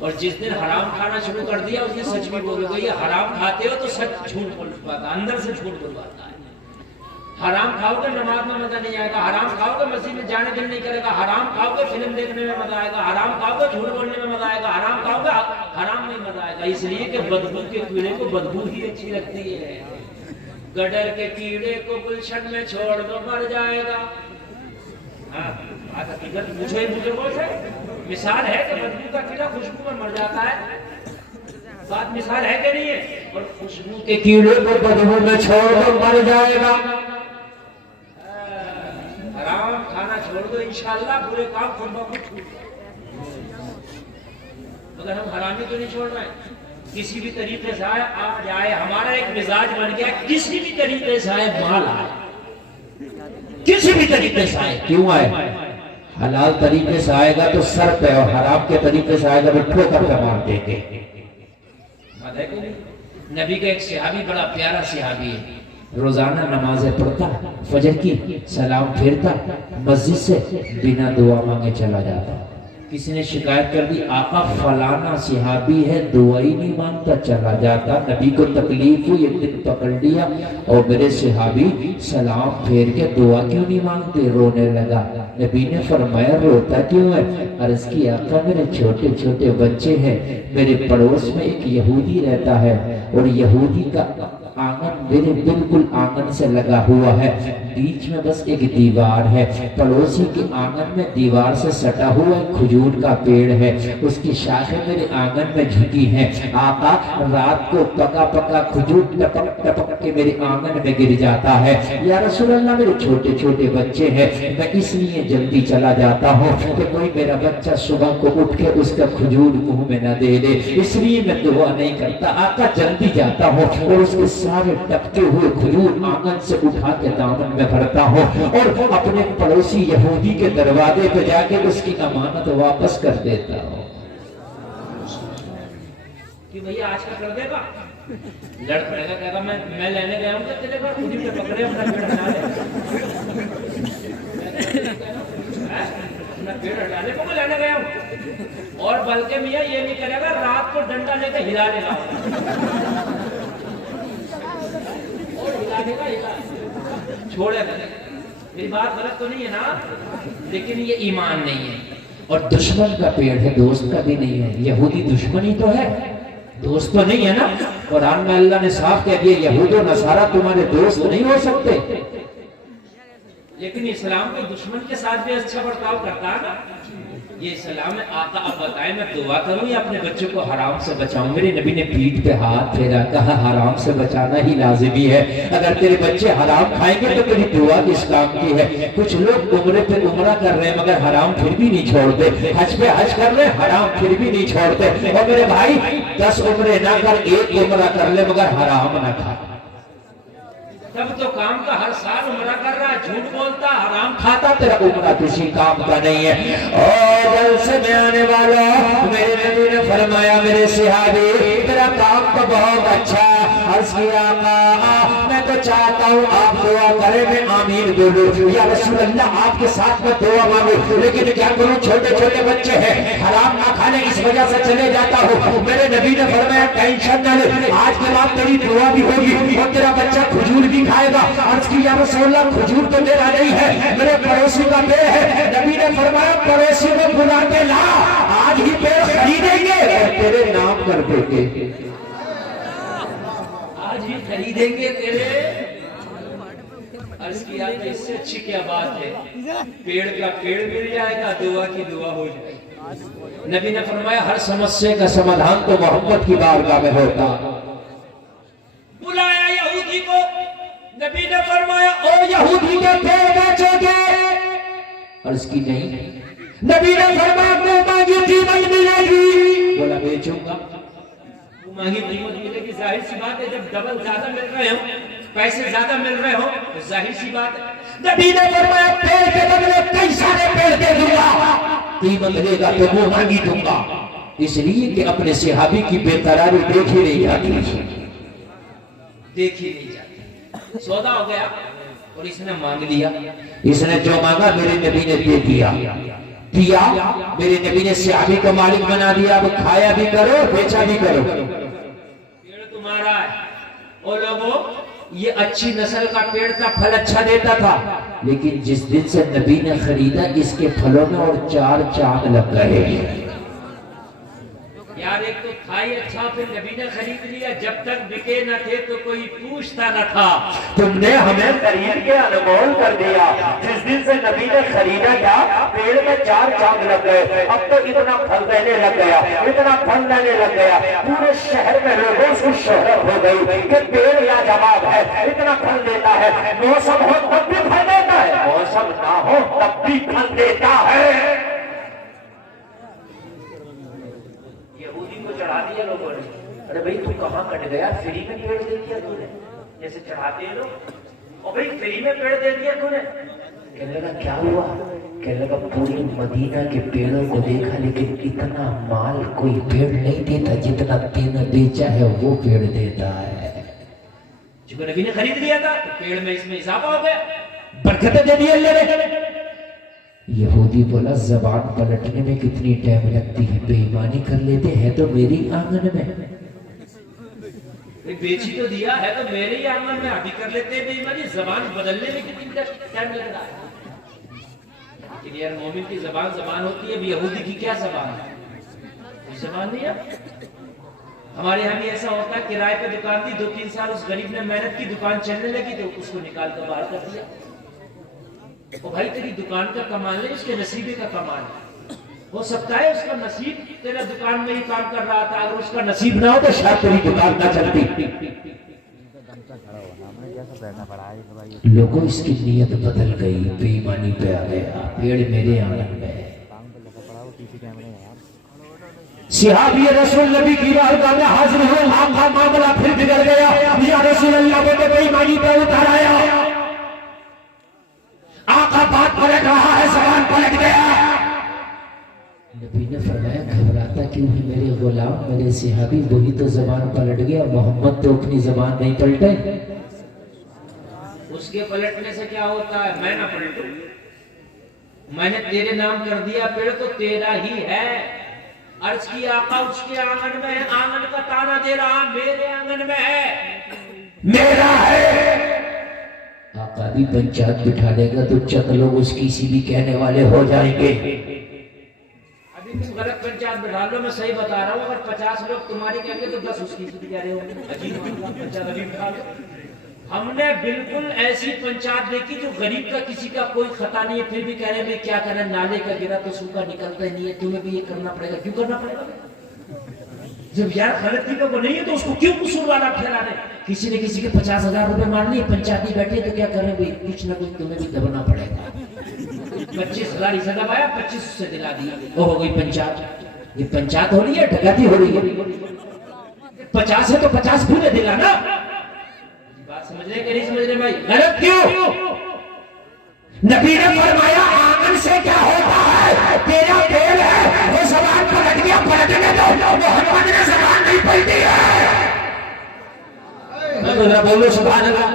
اور جس دن حرام کھانا شروع کر دیا اس نے سچ بھی بولے گا یہ حرام کھاتے ہو تو سچ جھوٹ بولواتا ہے، اندر سے جھوٹ بولواتا ہے۔ حرام کھاؤ گے نماز میں مزہ نہیں آئے گا، حرام کھاؤ گے مسجد میں جانے دل نہیں کرے گا، حرام کھاؤ گے فلم دیکھنے میں مزہ آئے گا، حرام کھاؤ گے جھوٹ بولنے میں مزہ آئے گا، حرام کھاؤ گے حرام میں مزہ آئے گا، اس لیے کہ بدبو کے کیڑے کو بدبو ہی اچھی لگتی ہے۔ گڈر کے کیڑے کو گلشن میں چھوڑ دو مر جائے گا۔ ہاں حقیقت مجھے بزرگوں سے مثال ہے کہ بدبو کا کیڑا خوشبو میں مر جاتا ہے، بات مثال ہے کہ نہیں ہے؟ اور خوشبو کے کیڑے کو بدبو میں چھوڑ دو مر جائے گا۔ حرام کھانا چھوڑ دو انشاءاللہ برے کام خود بخود چھوٹ جائے، مگر ہم حرامی تو نہیں چھوڑ رہے ہیں۔ کسی بھی طریقے سے آ جائے، ہمارا ایک مزاج بن گیا کسی بھی طریقے سے آئے مال آئے، کسی بھی طریقے سے آئے کیوں آئے؟ حلال طریقے سے آئے گا تو سر پہ، اور حرام کے طریقے سے آئے گا تو ٹھوکر پہ مار دیں گے۔ نبی کا ایک صحابی بڑا پیارا صحابی ہے، روزانہ نمازیں پڑھتا، فجر کی سلام پھیرتا، مسجد سے بنا دعا مانگے چلا جاتا۔ کسی نے شکایت کر دی آقا فلانا صحابی ہے دعا ہی نہیں مانگتا چلا جاتا، نبی کو تکلیف ہوئی، ایک دن پکڑ لیا اور میرے صحابی سلام پھیر کے دعا کیوں نہیں مانگتے؟ رونے لگا۔ نبی نے فرمایا روتا کیوں ہے؟ عرض کی آقا میرے چھوٹے چھوٹے بچے ہیں، میرے پڑوس میں ایک یہودی رہتا ہے اور یہودی کا آنگن میرے بالکل آنگن سے لگا ہوا ہے، بیچ میں بس ایک دیوار ہے، پڑوسی کے آنگن میں دیوار سے سٹا ہوا ایک کھجور کا پیڑ ہے، اس کی شاخیں میرے آنگن میں جھکی ہیں، آقا رات کو پکا پکا کھجور ٹپک ٹپک کے میرے آنگن میں گر جاتا ہے، یا رسول اللہ میرے چھوٹے چھوٹے بچے ہیں، میں اس لیے جلدی چلا جاتا ہوں کہ کوئی میرا بچہ صبح کو اٹھ کے اس کا کھجور منہ میں نہ دے دے، اس لیے میں دعا نہیں کرتا، آقا جلدی جاتا ہوں اور اس کے سارے ٹپکے ہوئے کھجور آنگن سے اٹھا کے دامن میں بھرتا ہوں اور اپنے پڑوسی یہودی کے دروازے پہ جا کے اس کی امانت واپس کر دیتا ہوں۔ کہ بھئی آج کا کر دے گا، لڑ پڑے گا، کہے گا میں لینے گیا ہوں کہ تیرے گھر خود ہی پہ پکڑے اپنا پیڑ ہٹا لے، اپنا پیڑ ہٹا لے کو میں لینے گیا ہوں، اور بلکہ میاں یہ نہیں کرے گا رات کو ڈنڈا لے کے ہلا لے گا، چھوڑے گا۔ میری بات غلط تو نہیں ہے نا، لیکن یہ ایمان نہیں ہے، اور دشمن کا پیڑ ہے دوست کا بھی نہیں ہے، یہودی دشمن ہی تو ہے دوست تو نہیں ہے نا۔ قرآن میں اللہ نے صاف کہہ دیا یہود و نصارہ تمہارے دوست نہیں ہو سکتے، لیکن اسلام کے دشمن کے ساتھ بھی اچھا برتاؤ کرتا ہے نا۔ یہ اسلام ہے۔ آقا اب بتائیں میں دعا کروں یا اپنے بچوں کو حرام سے بچاؤں؟ میرے نبی نے پیٹھ پہ ہاتھ پھیرا، کہا حرام سے بچانا ہی لازمی ہے، اگر تیرے بچے حرام کھائیں گے تو تیری دعا کس کام کی ہے؟ کچھ لوگ عمرے پہ عمرہ کر رہے ہیں مگر حرام پھر بھی نہیں چھوڑتے، حج پہ حج کر رہے ہیں حرام پھر بھی نہیں چھوڑتے، اور میرے بھائی 10 عمرے نہ کر ایک عمرہ کر لے مگر حرام نہ کھا، تب تو کام کا ہر سال عمرہ کر رہا ہے، جھوٹ بولتا حرام کھاتا، تیرا عمرہ کسی کام کا نہیں ہے۔ اور جلسے میں آنے والا میرے نبی نے فرمایا میرے صحابی تیرا کام تو بہت اچھا ہے، عرض کیا آقا میں تو چاہتا ہوں آپ دعا کریں میں آمین بولوں، یا رسول اللہ آپ کے ساتھ میں دعا مانگوں، لیکن کیا کروں چھوٹے چھوٹے بچے ہیں حرام نہ کھانے اس وجہ سے چلے جاتا ہوں۔ میرے نبی نے فرمایا ٹینشن نہ لے، آج کے بعد تیری دعا بھی ہوگی اور تیرا بچہ کھجور بھی کھائے گا۔ عرض کی یا رسول اللہ کھجور تو میرا نہیں ہے میرے پڑوسی کا پیڑ ہے، نبی نے فرمایا پڑوسی کو بلا کے لا، آج ہی پیڑ خریدیں گے اور تیرے نام کر دیں گے، آج ہی خریدیں گے تیرے۔ عرض کیا کہ اس سے اچھی کیا بات ہے، پیڑ کا پیڑ مل جائے گا، دعا کی دعا ہو جائے گی۔ نبی نے فرمایا ہر سمسیا کا سمادھان تو محبت کی بارگاہ میں ہوتا۔ بلایا یہودی کو، نبی نے فرمایا او یہودی کے پیڑ بیچو گے؟ عرض کی نہیں، نبی نے فرمایا تو مانگی قیمت ملے گی، بولا بیچوں گا، تو مانگی قیمت ملے گی، ظاہر سی بات ہے جب ڈبل زیادہ مل رہے ہو، پیسے زیادہ مل رہے ہو تو ظاہر سی بات ہے۔ نبی نے فرمایا پیڑ کے بدلے کئی سارے پیڑ دے دوں گا، قیمت لے گا تو وہ مانگی دوں گا، اس لیے کہ اپنے صحابی کی بے قراری دیکھی نہیں جاتی، دیکھی نہیں جاتی۔ سودا ہو گیا اور اس نے مانگ لیا، اس نے جو مانگا میرے نبی نے دے دیا۔ دیا میرے نبی نے صحابی کا مالک بنا دیا، اب کھایا بھی کرو بیچا بھی کرو، پیڑ تمہارا ہے۔ اور لوگوں یہ اچھی نسل کا پیڑ تھا، پھل اچھا دیتا تھا، لیکن جس دن سے نبی نے خریدا اس کے پھلوں میں اور 4 چاند لگ گئے۔ یار ایک تو تھا ہی اچھا، پھر نبی نے خرید لیا، جب تک بکے نہ تھے تو کوئی پوچھتا نہ تھا، تم نے ہمیں خرید کے انمول کر دیا۔ جس دن سے نبی نے خریدا کیا، پیڑ میں 4 چاند لگ گئے، اب تو اتنا پھل دینے لگ گیا، اتنا پھل دینے لگ گیا، پورے شہر میں لوگوں سے شہرت ہو گئی کہ پیڑ لاجواب ہے، اتنا پھل دیتا ہے، موسم ہو تب بھی پھل دیتا ہے، موسم نہ ہو تب بھی پھل دیتا ہے۔ یہودی کو چڑھا دیا لوگوں نے، ارے بھائی تو کہاں کٹ گیا، فری میں پیڑ دے دیا تو نے، جیسے چڑھاتے ہیں لوگ، اور بھائی فری میں پیڑ دے دیا تو نے۔ کہنے لگا کیا ہوا، کہنے لگا پوری مدینہ کے پیڑوں کو دیکھا لیکن اتنا مال کوئی پیڑ نہیں دیتا جتنا تین بیچا ہے وہ پیڑ دیتا ہے۔ چونکہ نبی نے خرید لیا تھا تو پیڑ میں اس میں اضافہ ہو گیا، برکتیں دے دی اللہ نے۔ یہودی بولا زبان پلٹنے میں کتنی ٹائم لگتی ہے، بے ایمانی کر لیتے ہیں تو میری آنگن میں، بیچی تو دیا ہے تو میرے ہی آنگن میں ابھی کر لیتے ہیں بے ایمانی، زبان بدلنے میں کتنی ٹائم لگ رہا ہے۔ لیکن یار مومن کی زبان زبان ہوتی ہے، اب یہودی کی کیا زبان ہے، کوئی زبان نہیں ہے۔ ہمارے یہاں بھی ایسا ہوتا ہے، کرائے پہ دکان دی 2-3 سال اس غریب نے محنت کی، دکان چلنے لگی تو اس کو نکال کر باہر کر دیا۔ وہ بھائی تیری دکان کا کمال نہیں، اس کے نصیبے کا کمال ہے۔ ہو سکتا ہے اس کا نصیب تیرا دکان میں ہی کام کر رہا تھا، اگر اس کا نصیب نہ ہو تو شاید تیری دکان نہ چلتی۔ لوگوں اس کی نیت بدل گئی، بے ایمانی پہ آ گیا، پیڑ میرے آنگن میں۔ صحابی رسول نبی کی بارگاہ میں حاضر ہوئے، آقا معاملہ پھر بگڑ گیا، یا رسول اللہ وہ بے ایمانی پہ اتار آیا۔ آقا بات پلٹ رہا ہے، زبان پلٹ گیا۔ نبی نے فرمایا گھبراتا کیوں ہے میرے غلام، میرے صحابی، وہی تو زبان پلٹ گیا، محمد تو اپنی زبان نہیں پلٹے۔ اس کے پلٹنے سے کیا ہوتا ہے، میں نہ پلٹوں، میں نے تیرے نام کر دیا، پیڑ تو تیرا ہی ہے۔ عرض کی آقا اس کے آنگن میں ہے، آنگن کا تانا دے رہا، میرے آنگن میں ہے، میرا ہے۔ آقا بھی پنچایت بٹھا دے گا تو چند لوگ اس کی سی بھی کہنے والے ہو جائیں گے۔ ابھی تم غلط پنچایت بٹھا لو، میں صحیح بتا رہا ہوں، اگر 50 لوگ تمہاری کہیں گے تو 10 اس کی سی بھی کہہ رہے ہوں گے، عجیب پنچایت ابھی بٹھا لو۔ ہم نے بالکل ایسی پنچایت دیکھی جو غریب کا کسی کا کوئی خطا نہیں ہے، پھر بھی کہہ رہے ہیں کیا کریں، نالے کا گرا تو سوکھا نکلتا ہی نہیں ہے، تمہیں بھی یہ کرنا پڑے گا۔ کیوں کرنا پڑے گا جب یار غلطی کا وہ نہیں ہے تو اس کو کیوں قصور والا ٹھہرا رہے؟ کسی نے کسی کے 50,000 روپے مان لیے، پنچایتی بیٹھے تو کیا کریں بھائی، کچھ نہ کچھ تمہیں بھی دبنا پڑے گا۔ 25,000 اسے دبایا، 25 سے دلا دیا، وہ ہو گئی پنچایت۔ یہ پنچایت ہو رہی ہے، ڈکیتی ہو رہی ہے۔ 50 ہے تو 50 پورے دلانا۔ بات سمجھ رہے کہ نہیں سمجھ رہے بھائی؟ غلط کیوں؟ نبی نے فرمایا آنگن سے کیا ہوتا ہے، تیرا پیل ہے، وہ زبان پلٹ گیا، پلٹنے دو، محمد نے زبان نہیں پلٹی ہے۔ بولو سبحان اللہ۔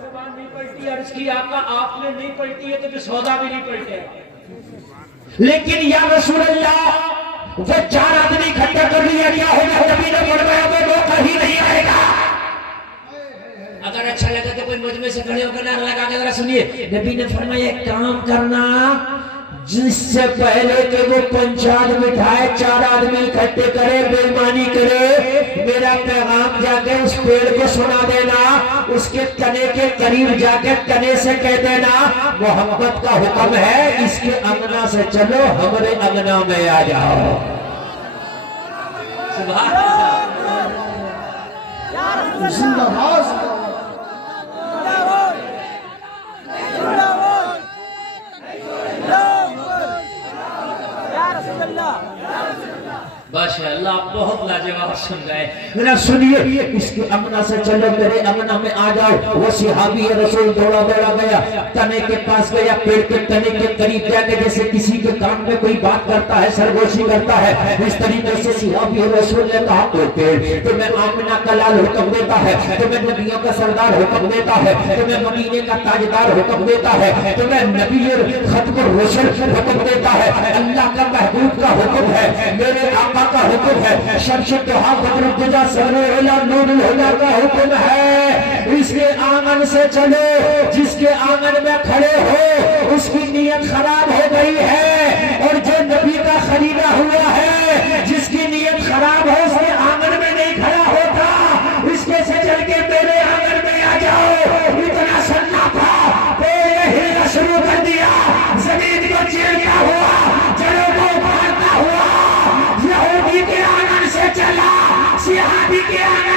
زبان نہیں پلٹی، عرض کی آقا آپ نے نہیں پلٹی ہے تو پھر سودا بھی نہیں پلٹے۔ لیکن یا رسول اللہ وہ 4 آدمی اکٹھا کر لیا کیا ہوگا، نبی نے فرمایا وہ موقع ہی نہیں آئے گا۔ اگر اچھا لگا تو کوئی مجمع سے کھڑے ہو کر نعرہ لگا کے ذرا سنیے، نبی نے فرمایا ایک کام کرنا، جس سے پہلے کہ وہ پنچایت بٹھائے 4 آدمی اکٹھے کرے، بے ایمانی کرے، میرا پیغام جا کے اس پیڑ کو سنا دینا، اس کے تنے کے قریب جا کے تنے سے کہہ دینا محمد کا حکم ہے اس کے انگنا سے چلو، ہمارے انگنا میں آ جاؤ۔ سبحان اللہ، زندہ باد۔ ماشاء اللہ آپ بہت لاجواب سن گئے. ذرا سنیے اس کے امنا سے چلو میرے امنا میں آ جاؤ. وہ صحابی رسول دوڑا دوڑا گیا, تنے کے پاس گیا, پیڑ کے تنے کے قریب جا کے جیسے کسی کے کان میں کوئی بات کرتا ہے, سرگوشی کرتا ہے, اس طریقے سے صحابی رسول نے کہا تو پیڑ تمہیں آمنہ کا لال حکم دیتا ہے, تمہیں نبیوں کا سردار حکم دیتا ہے, تمہیں مدینے کا تاجدار حکم دیتا ہے, تمہیں نبی ختم الرسل حکم دیتا ہے, اللہ کا محبوب کا حکم ہے, میرے آقا کا حکم ہے, شمس الضحیٰ بدر الدجا سر اعلیٰ نور الہدیٰ کا حکم ہے. اس کے آنگن سے چلو, جس کے آنگن میں کھڑے ہو اس کی نیت خراب ہو گئی ہے, اور جو نبی کا خریدا ہوا ہے جس کی نیت خراب ہو اس کے آنگن میں نہیں کھڑا ہوتا. اس کے سے چل کے میرے آنگن میں آ جاؤ. اتنا سننا تھا, پیڑ ہلنا شروع کر دیا, زمین کو چیرتا ہوا, جڑوں کو اکھاڑتا ہوا, یہودی کے آنگن سے چلا, صحابی کے آنگن